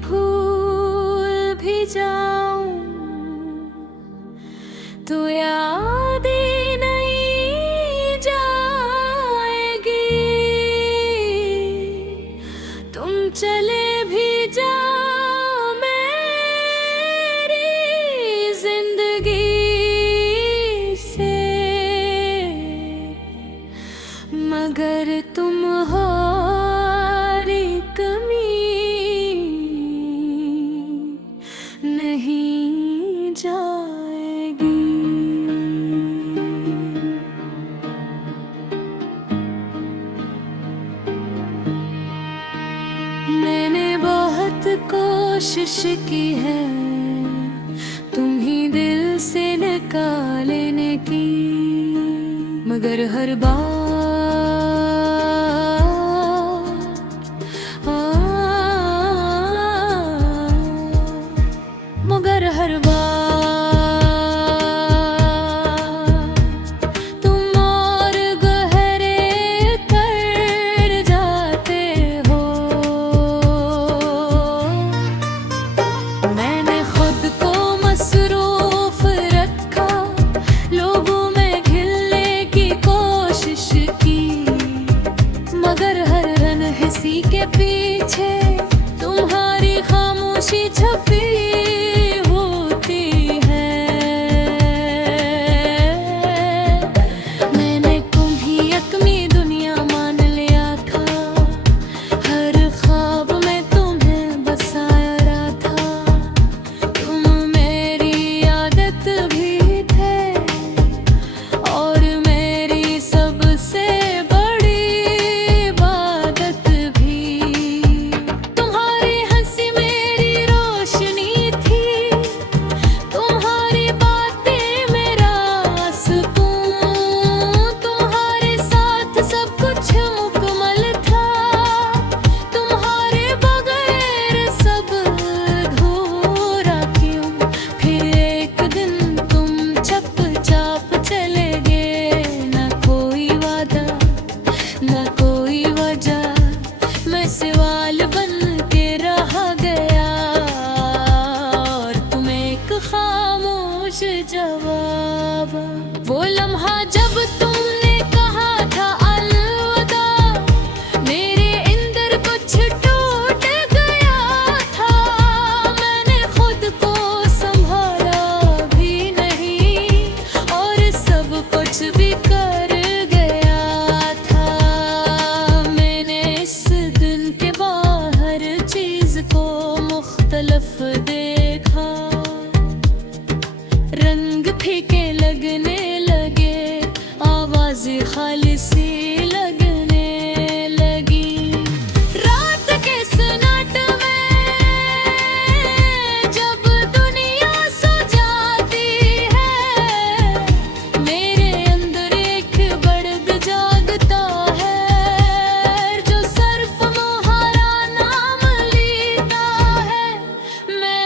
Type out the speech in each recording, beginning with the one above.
भूल भी जाऊं तो याद ही नहीं जाएगी। तुम चले भी जाओ मेरी जिंदगी से, मगर तुम्हारी कमी नहीं जाएगी। मैंने बहुत कोशिश की है तुम ही दिल से निकालने की, मगर हर बार हर बार तुम और गहरे कर जाते हो। मैंने खुद को मसरूफ रखा, लोगों में घिलने की कोशिश की, मगर हर अनहसी के पीछे तुम्हारी खामोशी छुपी सवाल बन के रह गया और तुम एक खामोश जवाब। वो लम्हा जब तुमने कहा था अलविदा, मेरे अंदर कुछ टूट गया था। मैंने खुद को संभाला भी नहीं और सब कुछ भी कर गया था। मैंने इस दिन के बाहर चीज को मुख्तलिफ देखा, रंग फीके लगने लगे, आवाज़ें खालिसी लगने लगी। रात के सन्नाटे में जब दुनिया सो जाती है, मेरे अंदर एक बर्द जागता है जो सिर्फ मुहारा नाम लेता है। मैं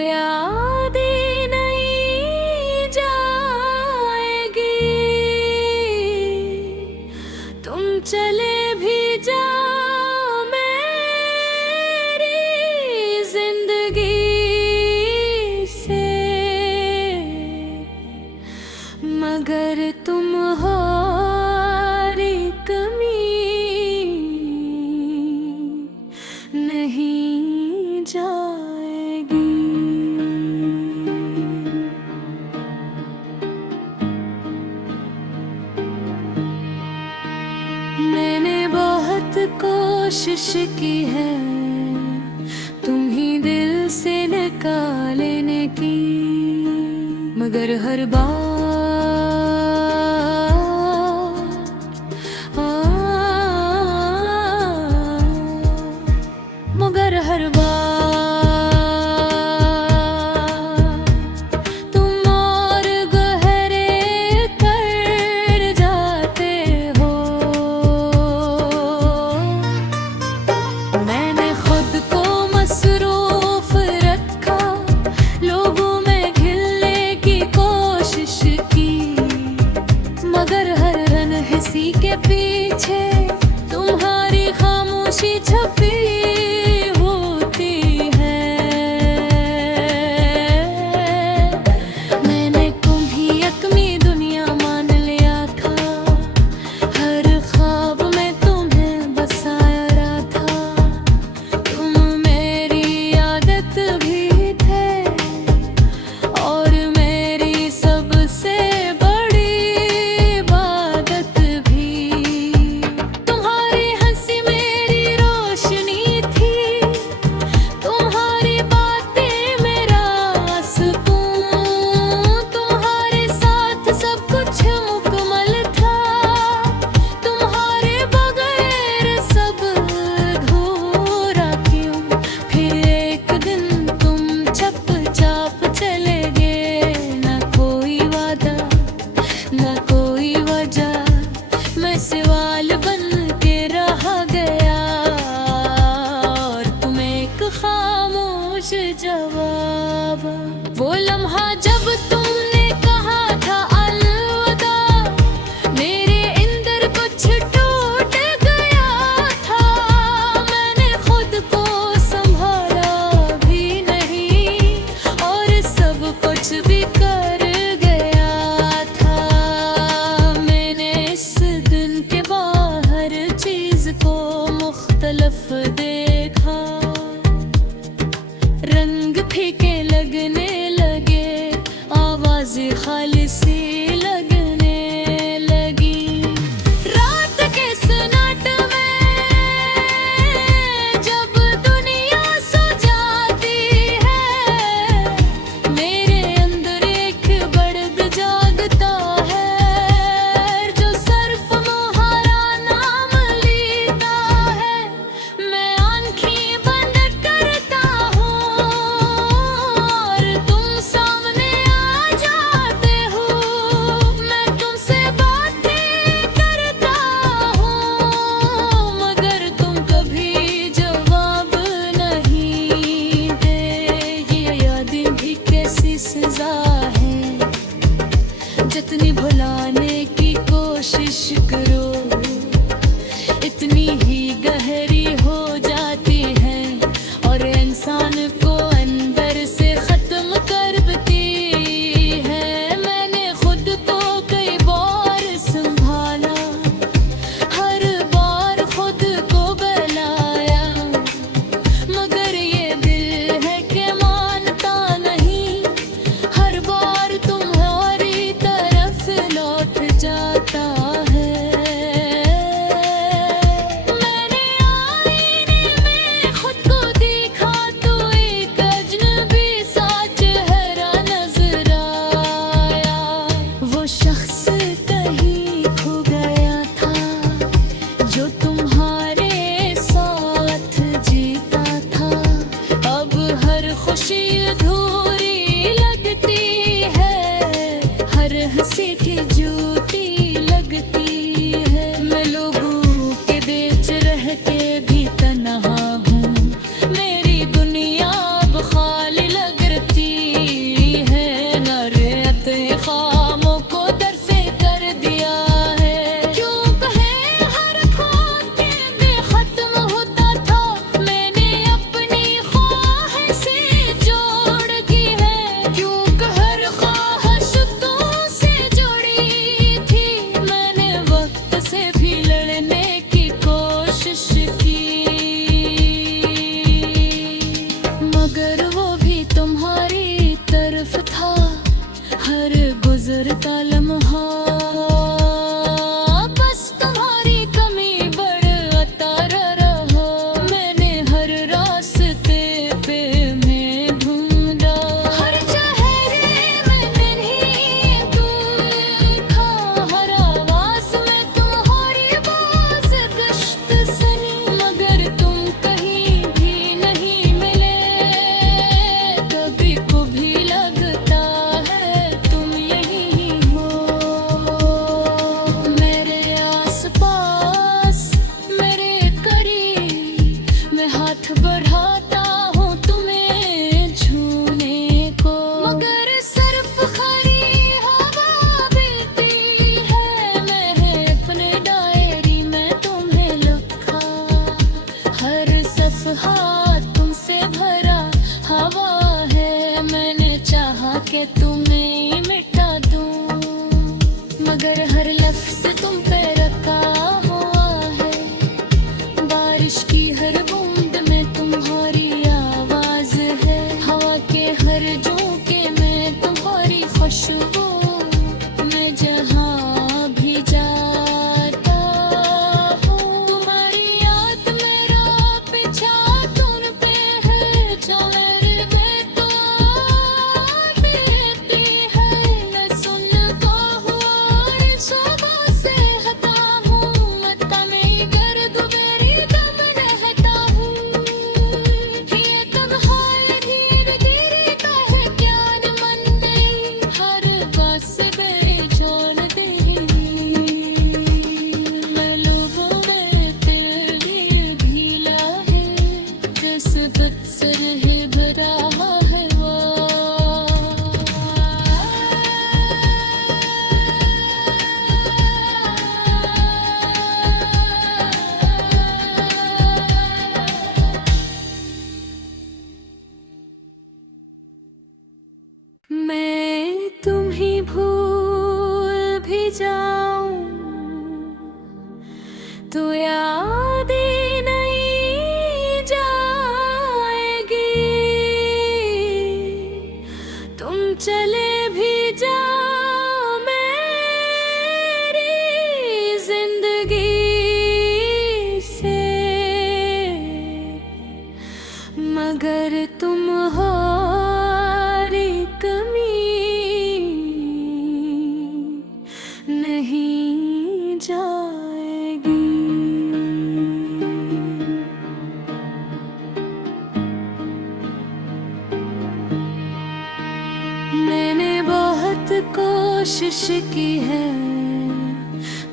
याद ही नहीं जाएगी। तुम चले भी जाओ मेरी जिंदगी से, मगर तुम्हारी कमी नहीं जाएगी। मैंने बहुत कोशिश की है तुम ही दिल से निकालने की, मगर हर बार तुम और गहरे कर जाते हो। मैंने खुद को मसरूफ रखा, लोगों में घिरने की कोशिश की, मगर हर अनहसी के पीछे तुम्हारी खामोशी छुपी होती है। मैंने तुम्ही अपनी दुनिया मान लिया था, हर ख्वाब में तुम्हें बसाया था। तुम मेरी आदत भी थे और मेरी सबसे बड़ी इबादत भी। तुम्हारी हंसी मेरी रोशनी थी, तुम्हारी बातें मेरा सुकून। तुम्हारे साथ सब कुछ मुकम्मल था, तुम्हारे बगैर सब अधूरा क्यों। फिर एक दिन तुम चुपचाप चले गए, ना कोई वादा ना कोई वजह, मैं सवाल बन के रह गया और तुम एक खामोश जवाब। वो लम्हा जब तुमने कहा था अलविदा, मेरे अंदर कुछ टूट गया था। मैंने खुद को संभाला भी नहीं और सब कुछ भी कर गया था। मैंने इस दिन के बाहर चीज को मुख्तलिफ देखा, रंग फीके लगने लगे, आवाज़ें खालिसी लगने लगी। रात के सन्नाटे में जब दुनिया सो जाती है, मेरे अंदर एक बर्द जागता है, जो सिर्फ तुम्हारा नाम लेता है। मैं आँखें बंद करता हूँ और तुम सामने आ जाते हो। मैं तुमसे बातें करता हूँ, मगर तुम कभी जवाब नहीं दे। ये यादें भी कैसी सजा है, जितनी भुलाने की कोशिश करो इतनी ही गहरी हो जाती है और इंसान को अंदर से खत्म कर देती है। मैंने खुद को कई बार संभाला, हर बार खुद को बहलाया, मगर ये दिल है कि मानता नहीं, हर बार तुम्हारी तरफ लौट जाता है। मैंने आईने में खुद को देखा तो एक अजनबी सा चेहरा नजर आया। वो शख्स कहीं खो गया था, जो तुम्हारे साथ जीता था। अब हर खुशी अधूरी लगती है, हर हंसी की झूठी लगती है। मैं लोगों के बीच रह के भी तन्हा हूँ, मेरी दुनिया अब खाली लगती तुम्हें मिटा दूं, मगर हर लफ्ज़ तुम पे रखा हुआ है। बारिश की हर बूंद में तुम्हारी आवाज़ है, हवा के हर झोंके में तुम्हारी खुशबू। मैं जहाँ भी जाता हूँ तुम्हारी याद मेरा पीछा ढूंढते है। जो मेरे बेतो देती है, मैं सुनता हूँ और सुबह से हटा हूँ। मत्ता में गर्द मेरी दम रहता हूँ। ये तन्हाई धीरे धीरे का है ज्ञान मन में, हर बस बेजान तेरी। मैं लोगों में तेरे भीला है, जैसे बदसर है भरा है मैं तुम्हें भूल भी जाऊं तो यादें नहीं जाएगी। तुम चले भी जाओ मेरी जिंदगी से, मगर तुम्हारी कमी नहीं जाएगी। मैंने बहुत कोशिश की है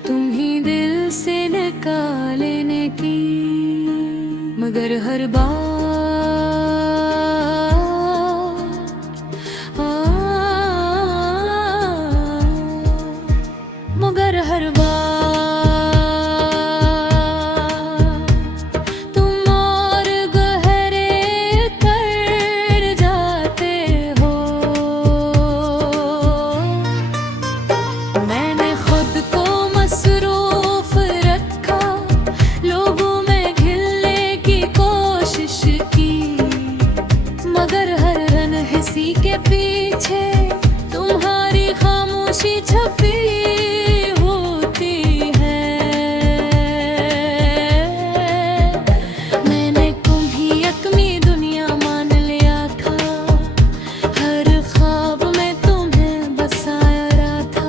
तुम्हीं दिल से निकालने की, मगर हर बार मगर हर बार तुम और गहरे कर जाते हो। मैंने खुद को मसरूफ रखा, लोगों में घिलने की कोशिश की, मगर हर अनहसी के पीछे तुम्हारी खामोशी छुपी होती है। मैंने तुम्हीं अपनी दुनिया मान लिया था, हर ख्वाब में तुम्हें बसाया था।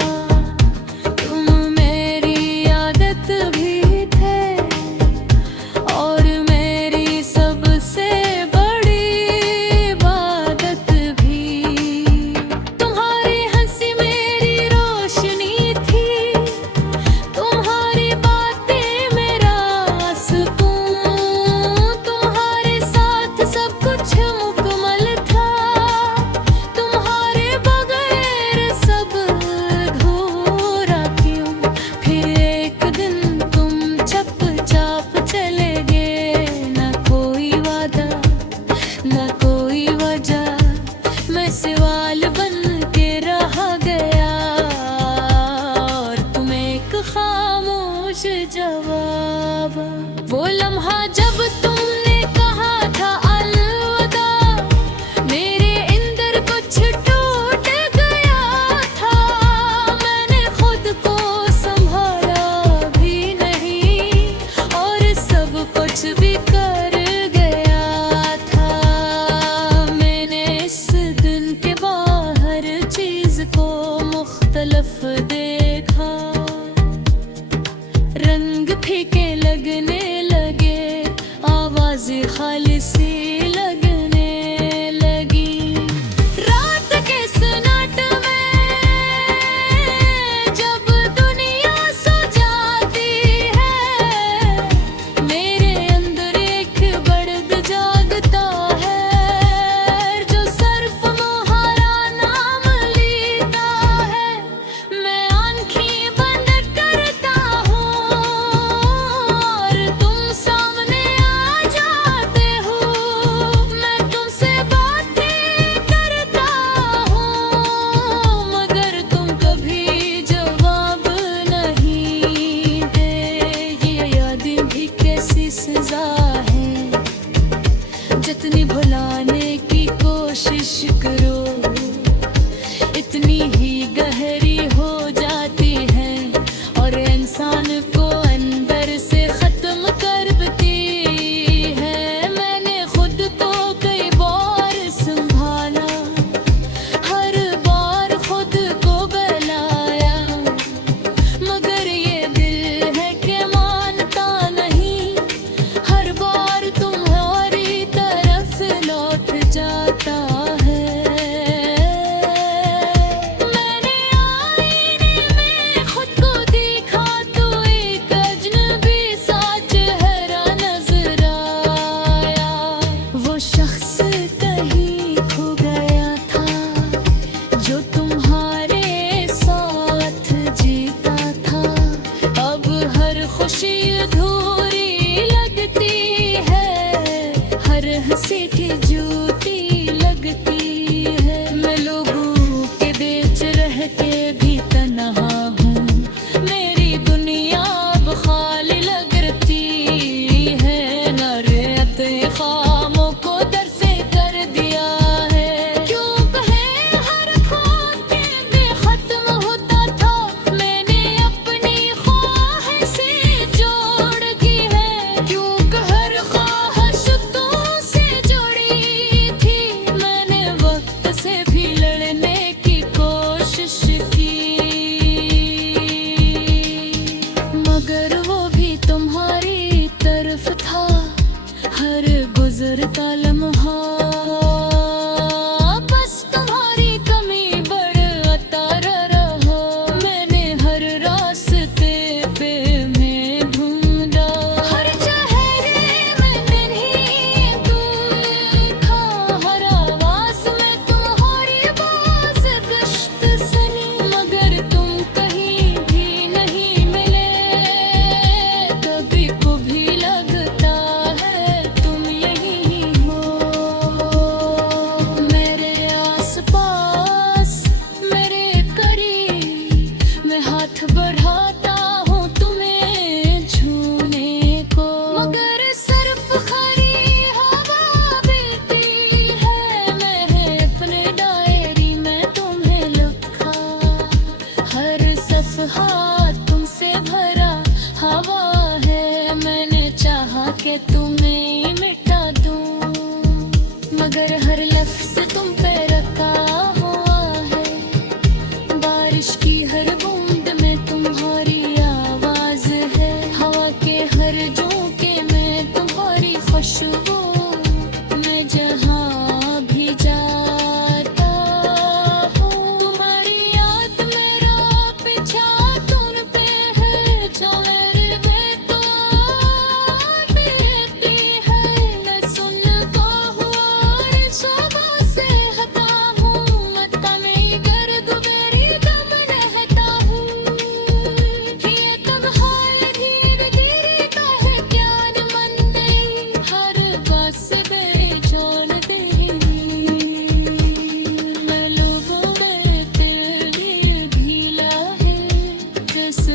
तुम मेरी आदत भी थे और मेरी सबसे बड़ी इबादत भी।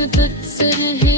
बत्सर है